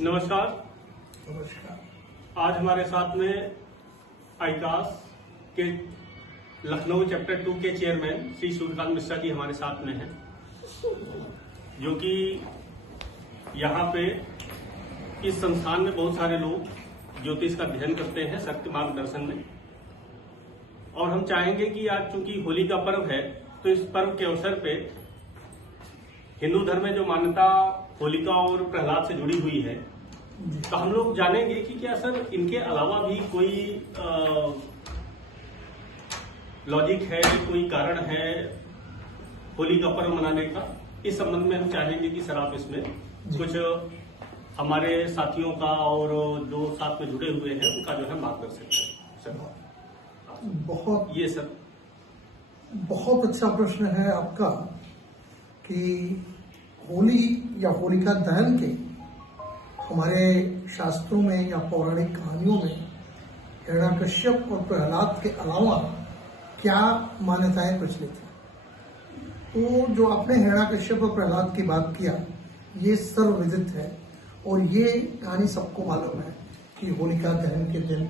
नमस्कार। नमस्कार। आज हमारे साथ में आईकास के लखनऊ चैप्टर 2 के चेयरमैन श्री सूर्यकांत मिश्रा जी हमारे साथ में हैं, जो कि यहाँ पे इस संस्थान में बहुत सारे लोग ज्योतिष का अध्ययन करते हैं सत्य मार्गदर्शन में। और हम चाहेंगे कि आज चूंकि होली का पर्व है, तो इस पर्व के अवसर पे हिंदू धर्म में जो मान्यता होलिका और प्रहलाद से जुड़ी हुई है, तो हम लोग जानेंगे कि क्या सर इनके अलावा भी कोई लॉजिक है, कोई कारण है होली का पर्व मनाने का। इस संबंध में हम चाहेंगे कि सर आप इसमें कुछ हमारे साथियों का और जो साथ में जुड़े हुए हैं उनका जो है मार्गदर्शन करें। सर ये सर बहुत अच्छा प्रश्न है आपका कि होली या होलिका दहन के हमारे शास्त्रों में या पौराणिक कहानियों में हिरण्यकश्यप और प्रहलाद के अलावा क्या मान्यताएं प्रचलित हैं। तो जो आपने हिरण्यकश्यप और प्रहलाद की बात किया, ये सर्वविदित है और ये कहानी सबको मालूम है कि होलिका दहन के दिन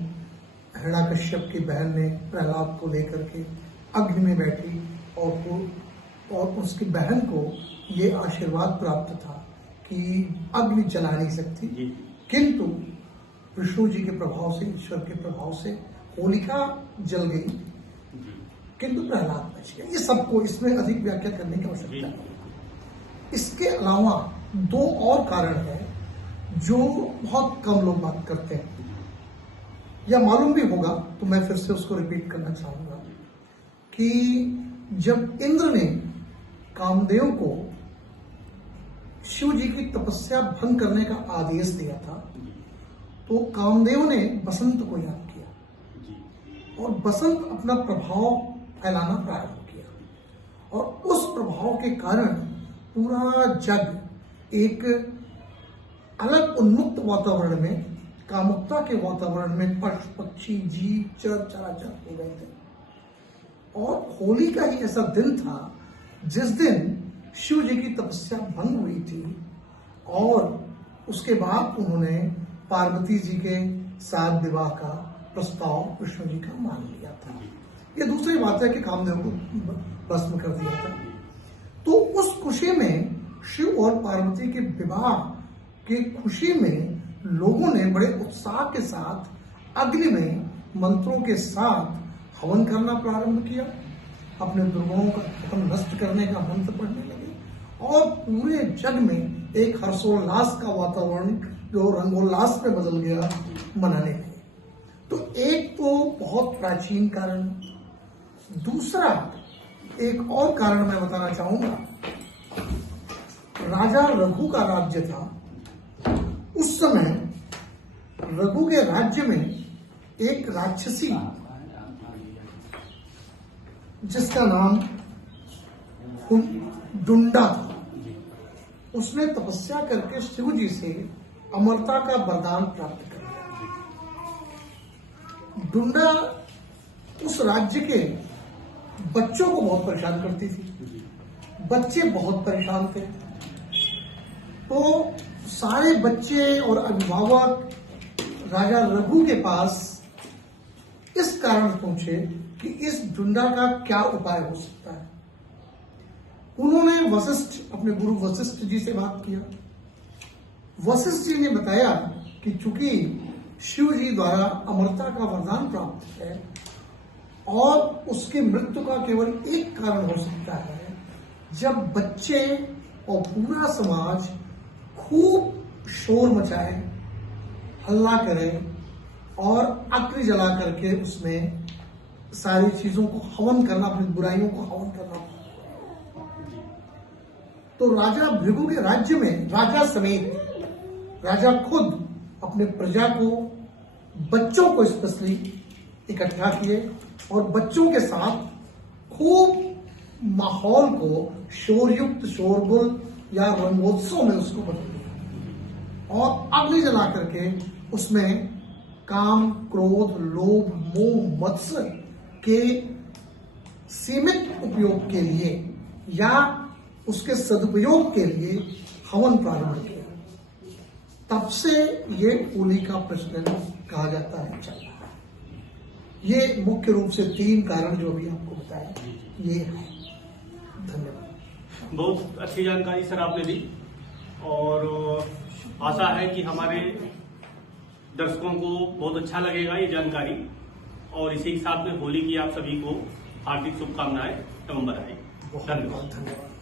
हिरण्यकश्यप की बहन ने प्रहलाद को लेकर के अग्नि में बैठी और उसकी बहन को ये आशीर्वाद प्राप्त था कि अग्नि जला नहीं सकती, किंतु विष्णु जी के प्रभाव से, ईश्वर के प्रभाव से होलिका जल गई, किंतु प्रहलाद बच गया। ये सबको इसमें अधिक व्याख्या करने की आवश्यकता नहीं। इसके अलावा दो और कारण है जो बहुत कम लोग बात करते हैं, या मालूम भी होगा तो मैं फिर से उसको रिपीट करना चाहूंगा कि जब इंद्र ने कामदेव को शिव जी की तपस्या भंग करने का आदेश दिया था, तो कामदेव ने बसंत को याद किया और बसंत अपना प्रभाव फैलाना प्रारंभ किया और उस प्रभाव के कारण पूरा जग एक अलग उन्मुक्त वातावरण में, कामुकता के वातावरण में पशु पक्षी जीव चराचर हो गए थे। और होली का ही ऐसा दिन था जिस दिन शिव जी की तपस्या भंग हुई थी और उसके बाद उन्होंने पार्वती जी के साथ विवाह का प्रस्ताव विष्णु जी का मान लिया था। ये दूसरी बात है कि कामदेव को भस्म कर दिया था। तो उस खुशी में, शिव और पार्वती के विवाह की खुशी में, लोगों ने बड़े उत्साह के साथ अग्नि में मंत्रों के साथ हवन करना प्रारंभ किया, अपने दुर्गुणों का खत्म नष्ट करने का मंत्र पढ़ने लगे और पूरे जग में एक हर्षोल्लास का वातावरण जो रंगोल्लास में बदल गया, मनाने लगे। तो एक तो बहुत प्राचीन कारण। दूसरा एक और कारण मैं बताना चाहूंगा। राजा रघु का राज्य था। उस समय रघु के राज्य में एक राक्षसी जिसका नाम डुंडा था, उसने तपस्या करके शिव जी से अमरता का वरदान प्राप्त कर लिया। डुंडा उस राज्य के बच्चों को बहुत परेशान करती थी। बच्चे बहुत परेशान थे, तो सारे बच्चे और अभिभावक राजा रघु के पास इस कारण पहुंचे कि इस डुंडा का क्या उपाय हो सकता है। उन्होंने अपने गुरु वशिष्ठ जी से बात किया। वशिष्ठ जी ने बताया कि चूंकि शिव जी द्वारा अमरता का वरदान प्राप्त है और उसकी मृत्यु का केवल एक कारण हो सकता है, जब बच्चे और पूरा समाज खूब शोर मचाए, हल्ला करे और अग्नि जला करके उसमें सारी चीजों को हवन करना, अपनी बुराइयों को हवन करना। तो राजा भृगु के राज्य में राजा समेत राजा खुद अपने प्रजा को, बच्चों को स्पेशली इकट्ठा किए और बच्चों के साथ खूब माहौल को शोरयुक्त, शोरगुल या रंगोत्सव में उसको बदल दिया और अग्नि जला करके उसमें काम, क्रोध, लोभ, मोह, मत्सर के सीमित उपयोग के लिए या उसके सदुपयोग के लिए हवन प्रारंभ किया। तब से ये होली का प्रचलन कहा जाता है चल रहा है। ये मुख्य रूप से 3 कारण जो अभी आपको बताया ये है। धन्यवाद। बहुत अच्छी जानकारी सर आपने दी और आशा है कि हमारे दर्शकों को बहुत अच्छा लगेगा ये जानकारी और इसी के साथ में होली की आप सभी को हार्दिक शुभकामनाएं एवं बधाई। बहुत धन्यवाद। धन्यवाद।